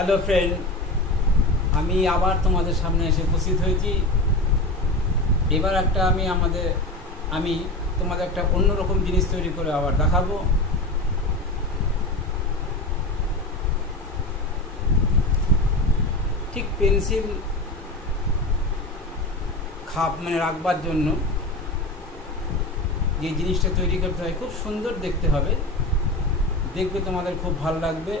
Hello friend, আমি আবার তোমাদের সামনে এসে উপস্থিত হয়েছি। এবার আমি তোমাদের একটা অন্যরকম জিনিস তৈরি করে আবার দেখাবো। ঠিক পেন্সিল খাপ রাখবার জন্য যে জিনিসটা তৈরি করতে হয় খুব সুন্দর দেখতে হবে, দেখবে তোমাদের খুব ভালো লাগবে।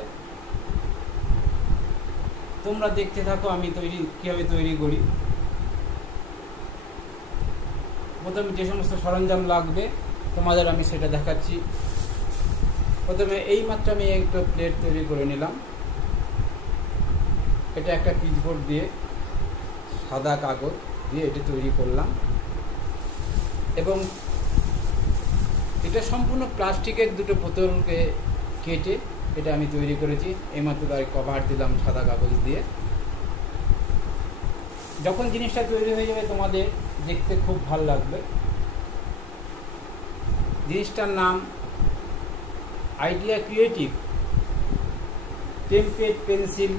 তোমরা দেখতে থাকো আমি কীভাবে তৈরি করি। প্রথমে যে সমস্ত সরঞ্জাম লাগবে তোমাদের আমি সেটা দেখাচ্ছি। প্রথমে এইমাত্র আমি একটা প্লেট তৈরি করে নিলাম। এটা একটা পিচবোর্ড দিয়ে সাদা কাগজ দিয়ে এটা তৈরি করলাম, এবং এটা সম্পূর্ণ প্লাস্টিকের দুটো বোতলকে কেটে এটা আমি তৈরি করেছি। এইমাত্র তার কভার দিলাম সাদা কাগজ দিয়ে। যখন জিনিসটা তৈরি হয়ে যাবে তোমাদের দেখতে খুব ভালো লাগবে। জিনিসটার নাম আইডিয়া ক্রিয়েটিভ টেম্পলেট পেন্সিল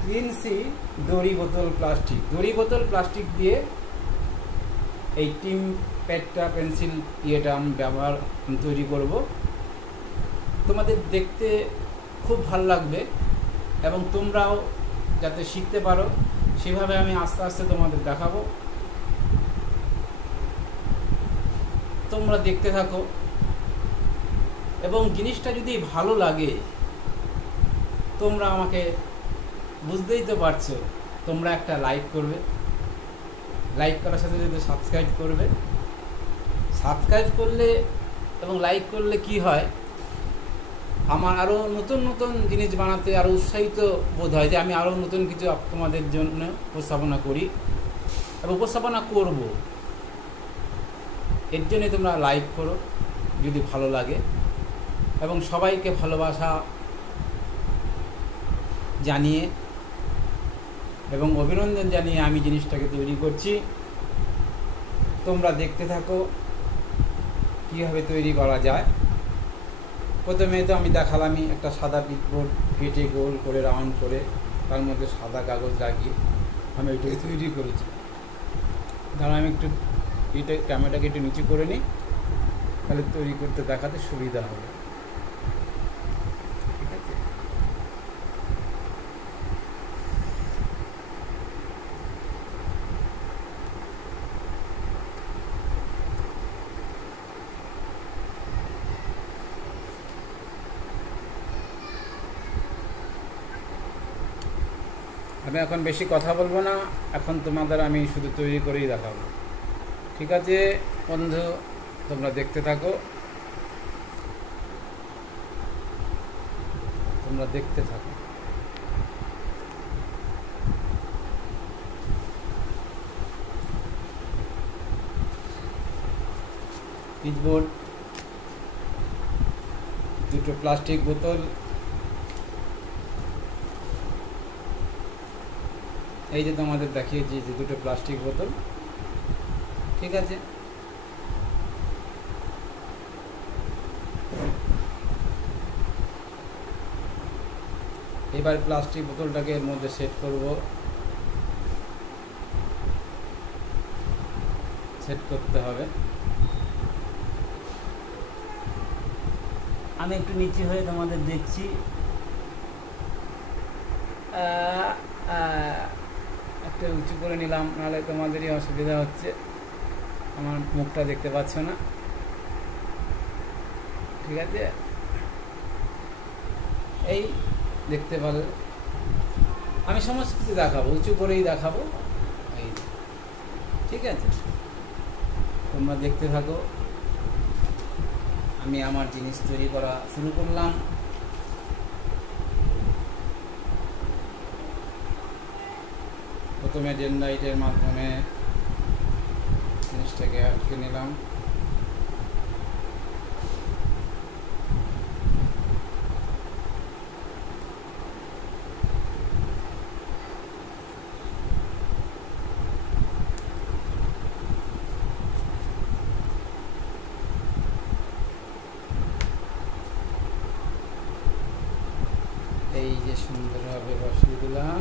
ক্লিনসি দড়ি বোতল প্লাস্টিক দিয়ে এই টেম্পলেটটা পেন্সিল ইয়েটা আমি তৈরি করব। তোমাদের দেখতে খুব ভালো লাগবে এবং তোমরাও যাতে শিখতে পারো সেভাবে আমি আস্তে আস্তে তোমাদের দেখাবো। তোমরা দেখতে থাকো, এবং জিনিসটা যদি ভালো লাগে তোমরা আমাকে বুঝতেই তো পারছো, তোমরা একটা লাইক করবে, লাইক করার সাথে সাথে সাবস্ক্রাইব করবে। সাবস্ক্রাইব করলে এবং লাইক করলে কি হয়, আমার আরও নতুন নতুন জিনিস বানাতে আরও উৎসাহিত বোধ হয় যে আমি আরও নতুন কিছু তোমাদের জন্য উপস্থাপনা করি এবং উপস্থাপনা করব। এর জন্যে তোমরা লাইক করো যদি ভালো লাগে, এবং সবাইকে ভালোবাসা জানিয়ে এবং অভিনন্দন জানিয়ে আমি জিনিসটাকে তৈরি করছি। তোমরা দেখতে থাকো কীভাবে তৈরি করা যায়। প্রথমে তো আমি দেখালামই একটা সাদা পিচবোর্ড কেটে গোল করে রাউন্ড করে তার মধ্যে সাদা কাগজ লাগিয়ে আমি এটাকে তৈরি করেছি। ধরো আমি একটু ক্যামেরাটাকে একটু নিচু করে নিই, তাহলে তৈরি করতে দেখাতে সুবিধা হবে। ঠিক আছে, আমি এখন বেশি কথা বলবো না, এখন তোমাদের আমি শুধু তৈরি করেই দেখাবো। ঠিক আছে বন্ধু, তোমরা দেখতে থাকো, পিচবোর্ড, দুটো প্লাস্টিক বোতল, এই যে তোমাদের দেখিয়েছি যে দুটো প্লাস্টিক বোতল। ঠিক আছে, এবার প্লাস্টিক বোতলটাকে এর মধ্যে সেট করতে হবে। আমি একটু নিচে হয়ে তোমাদের দেখছি। একটা উঁচু করে নিলাম, নাহলে তোমাদেরই অসুবিধা হচ্ছে, আমার মুখটা দেখতে পাচ্ছ না। ঠিক আছে, এই দেখতে পারলে আমি সমস্ত কিছু দেখাবো, উঁচু করেই দেখাবো। এই ঠিক আছে, তোমরা দেখতে থাকো। আমি আমার জিনিস তৈরি করা শুরু করলাম। প্রথমে ডেনলাইটের মাধ্যমে জিনিসটাকে আটকে নিলাম। এই যে সুন্দরভাবে বসিয়ে দিলাম।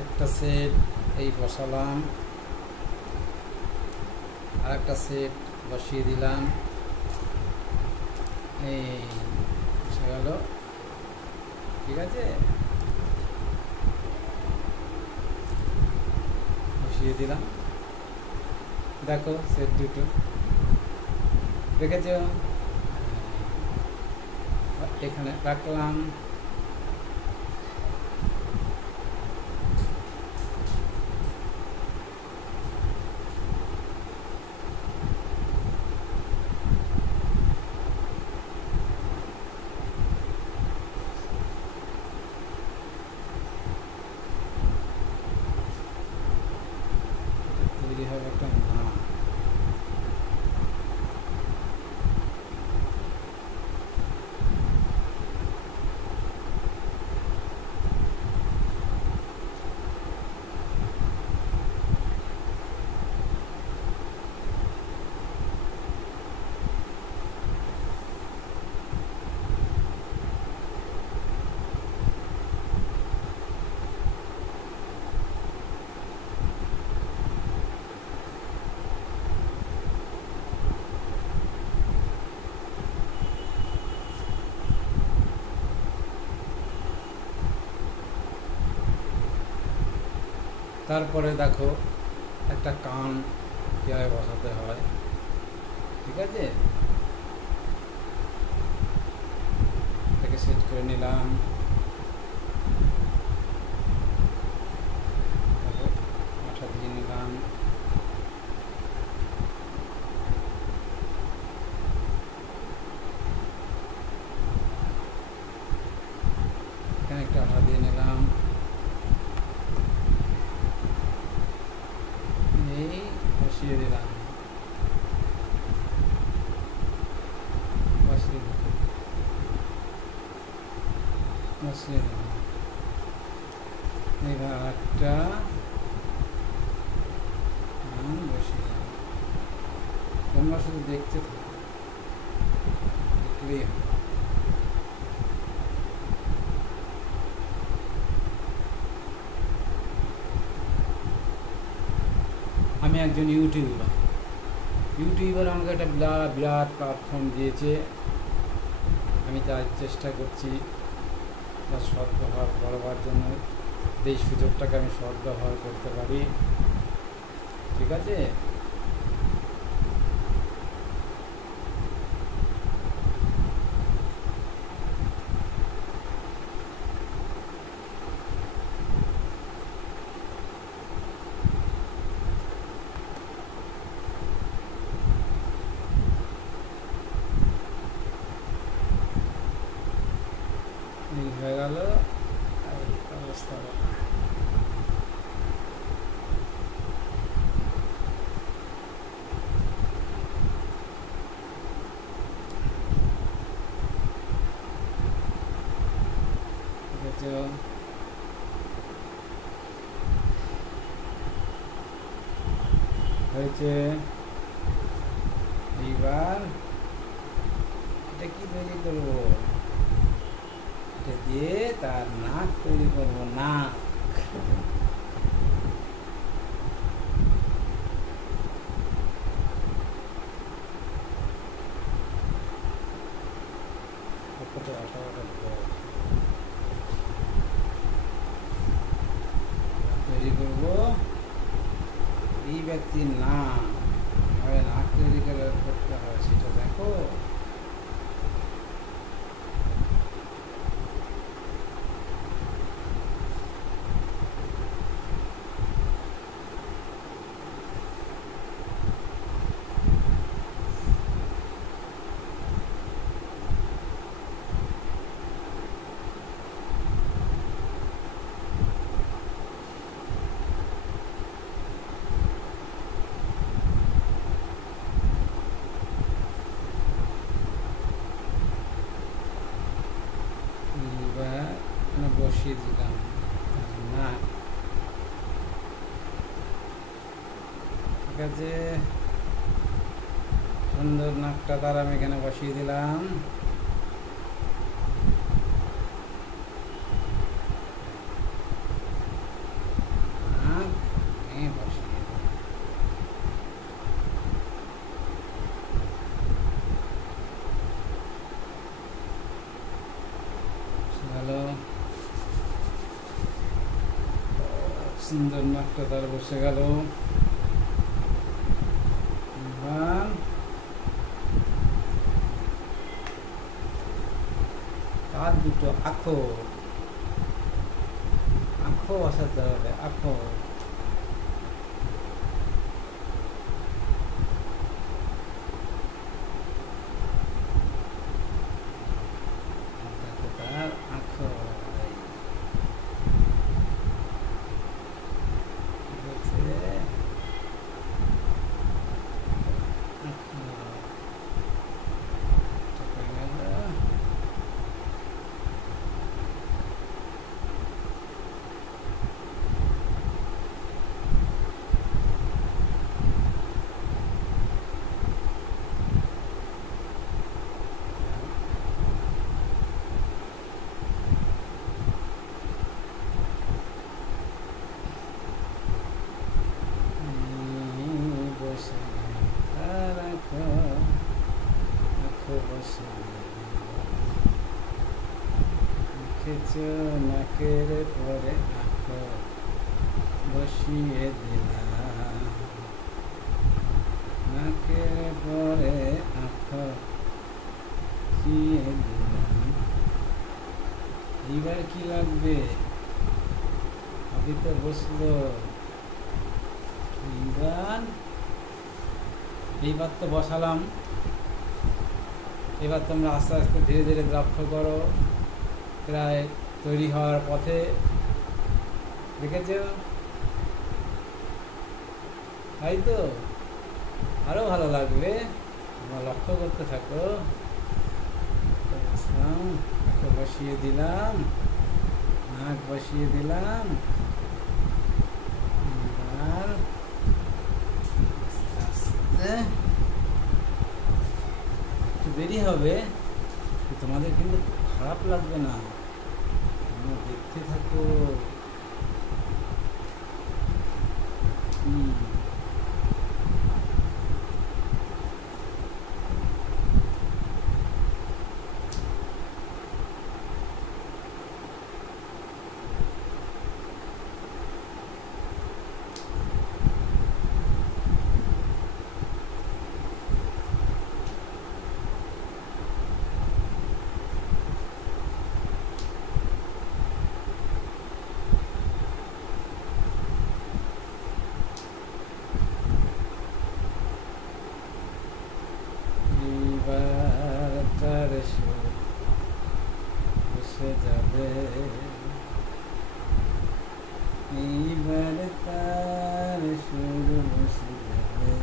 একটা সেট এই বসালাম, আর একটা সেট বসিয়ে দিলাম। এই বসে গেল, ঠিক আছে। বসিয়ে দিলাম, দেখো সেট দুটো দেখেছ। এখানে রাখলাম। তৈরি হবে একটা না। তারপরে দেখো একটা কান কীভাবে বসাতে হয়, ঠিক আছে। এটাকে সেট করে নিলাম। আঠা দিয়ে নিলাম। এখানে একটা আঠা দিয়ে নিলাম। এই বসিয়ে দিলাম। বসিয়ে দিলাম। এবার একটা বসিয়ে দিলাম। তোমরা শুধু দেখতে থাকো, দেখলেই হবে। আমি একজন ইউটিউবার আমাকে একটা বিরাট প্ল্যাটফর্ম দিয়েছে। আমি তার চেষ্টা করছি তার সদ্ব্যবহার করবার জন্য, এই সুযোগটাকে আমি সদ্ব্যবহার করতে পারি, ঠিক আছে। এই হয়ে গেল অবস্থা। হয়েছে। এইবার এটা কি তৈরি করবো? এটা দিয়ে তার নাক তৈরি করবো। নাক তৈরি করবো। এই ব্যক্তির নাক কিভাবে নাক তৈরি করতে হয় সেটা দেখো। বসিয়ে দিলাম না, ঠিক আছে। সুন্দর নাকটা তার আমি এখানে বসিয়ে দিলাম। নাক বসিয়ে দিলাম। ভালো, সুন্দর নাকটা তার বসে গেল। তার দুটো আঁখো বসাতে হবে, আঁখো। তার আঁখো নাকের পরে আঁখো বসিয়ে দিলাম, নাকের পরে আঁখো বসিয়ে দিলাম। এইবার কি লাগবে? আপনি তো বসলো। এইবার তো বসালাম। এবার তোমরা আস্তে আস্তে ধীরে ধীরে লক্ষ্য করো, প্রায় তৈরি হওয়ার পথে। দেখেছ? তাই তো, আরো ভালো লাগবে। তোমরা লক্ষ্য করতে থাকো। বসিয়ে দিলাম, নাক বসিয়ে দিলাম। এবার আস্তে আস্তে একটু দেরি হবে, তোমাদের কিন্তু খারাপ লাগবে না। তোমরা দেখতে থাকো। বসে যাবে, এইবার তার সুর বসে যাবে,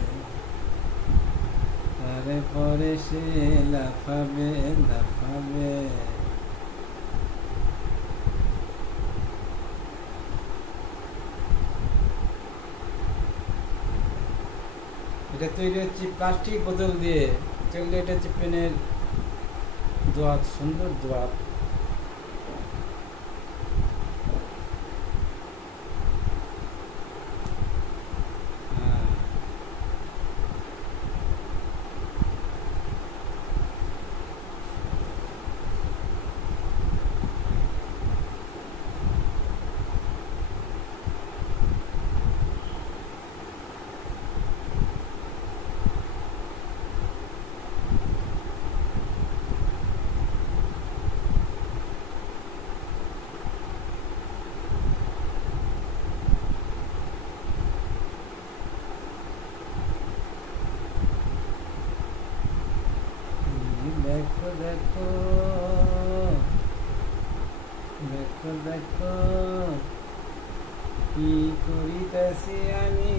তারপরে সে লাফাবে লাফাবে। এটা তৈরি হচ্ছে প্লাস্টিক বোতল দিয়ে। চললে এটা হচ্ছে পেনের দোয়াত, সুন্দর দোয়াত। দেখো দেখো দেখো দেখো কি করিতেছি আমি,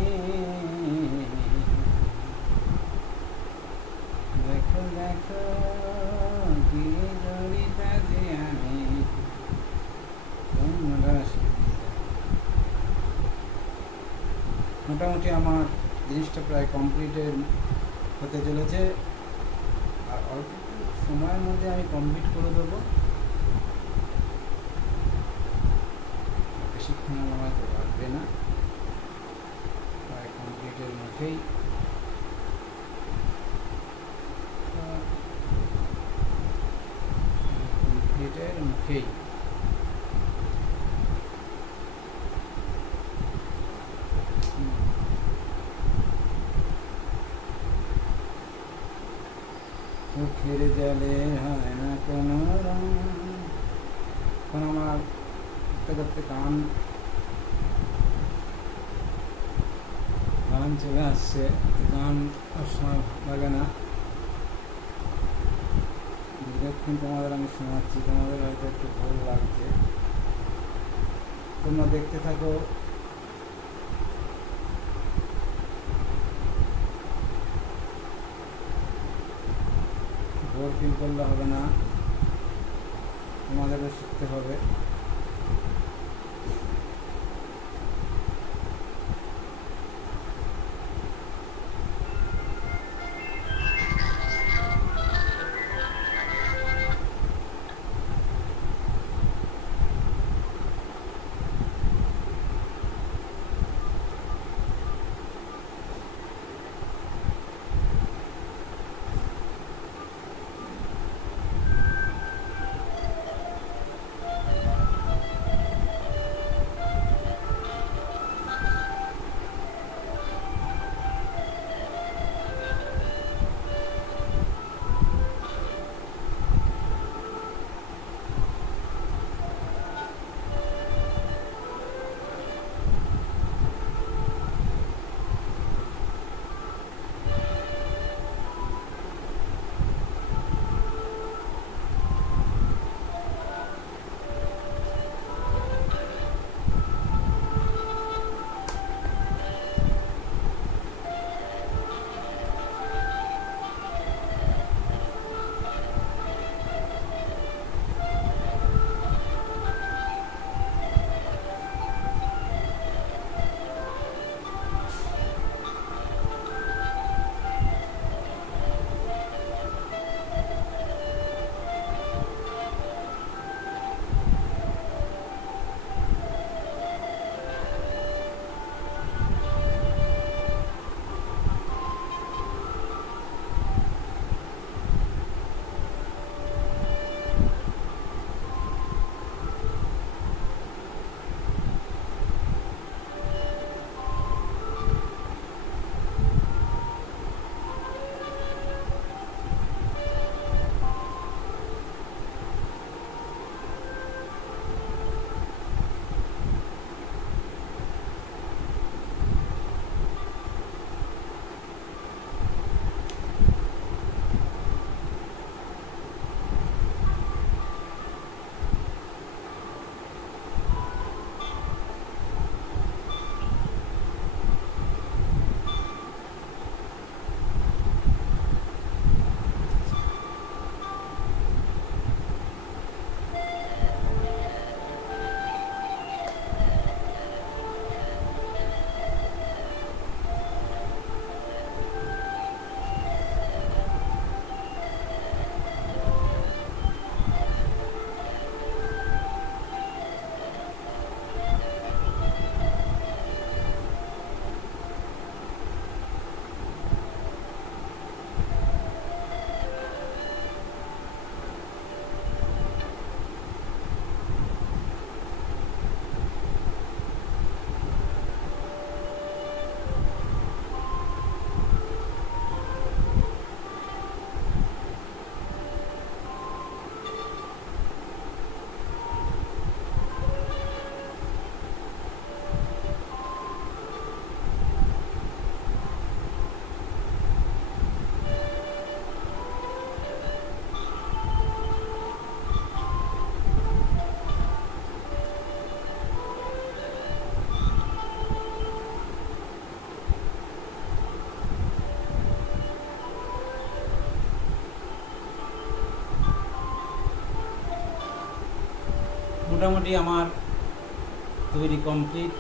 দেখো দেখো কি করিতেছি আমি। মোটামুটি আমার জিনিসটা প্রায় কমপ্লিটের হতে চলেছে, আর অল্প সময়ের মধ্যে আমি কমপ্লিট করে দেবো। বেশিক্ষণ আমার হয়তো লাগবে না, প্রায় কমপ্লিটের মুখেই। কমপ্লিটের মুখেই চোখের জলে হয় না কোনো রং। এখন আমার করতে করতে গান চলে আসছে, গান সবসময় ভালো লাগে না। দীর্ঘক্ষণ তোমাদের আমি শোনাচ্ছি, তোমাদের হয়তো একটু ভালো লাগছে, তোমরা দেখতে থাকো। বোর ফিল করলে হবে না, তোমাদেরও শিখতে হবে। মোটামুটি আমার তৈরি কমপ্লিট।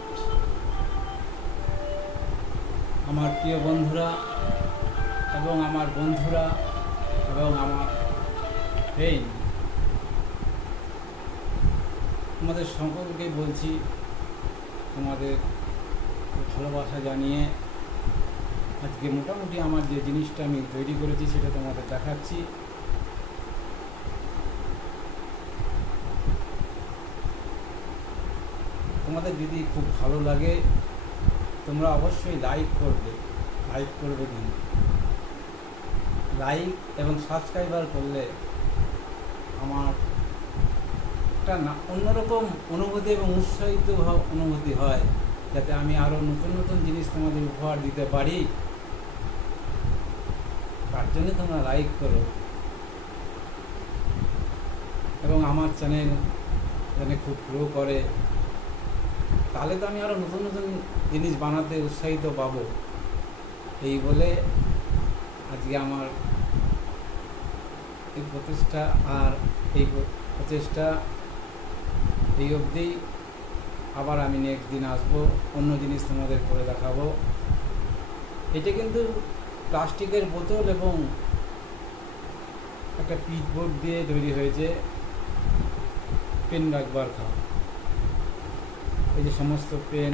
আমার প্রিয় বন্ধুরা এবং আমার বন্ধুরা এবং আমার ফ্রেন্ড, তোমাদের সকলকে বলছি, তোমাদের ভালোবাসা জানিয়ে আজকে মোটামুটি আমার যে জিনিসটা আমি তৈরি করেছি সেটা তোমাদের দেখাচ্ছি। তোমাদের যদি খুব ভালো লাগে তোমরা অবশ্যই লাইক করবে কিন্তু লাইক এবং সাবস্ক্রাইবার করলে আমার একটা অন্যরকম অনুভূতি এবং উৎসাহিত অনুভূতি হয়, যাতে আমি আরও নতুন নতুন জিনিস তোমাদের উপহার দিতে পারি। তার জন্য তোমরা লাইক করো এবং আমার চ্যানেল যেন খুব গ্রো করে, তাহলে তো আমি আরও নতুন নতুন জিনিস বানাতে উৎসাহিত পাবো। এই বলে আজকে আমার এই প্রচেষ্টা আর এই প্রচেষ্টা এই অবধি। আবার আমি নেক্সট দিন আসবো, অন্য জিনিস তোমাদের করে দেখাবো। এটা কিন্তু প্লাস্টিকের বোতল এবং একটা পিচবোর্ড দিয়ে তৈরি হয়েছে পেন রাখবার খাওয়া। এই যে সমস্ত পেন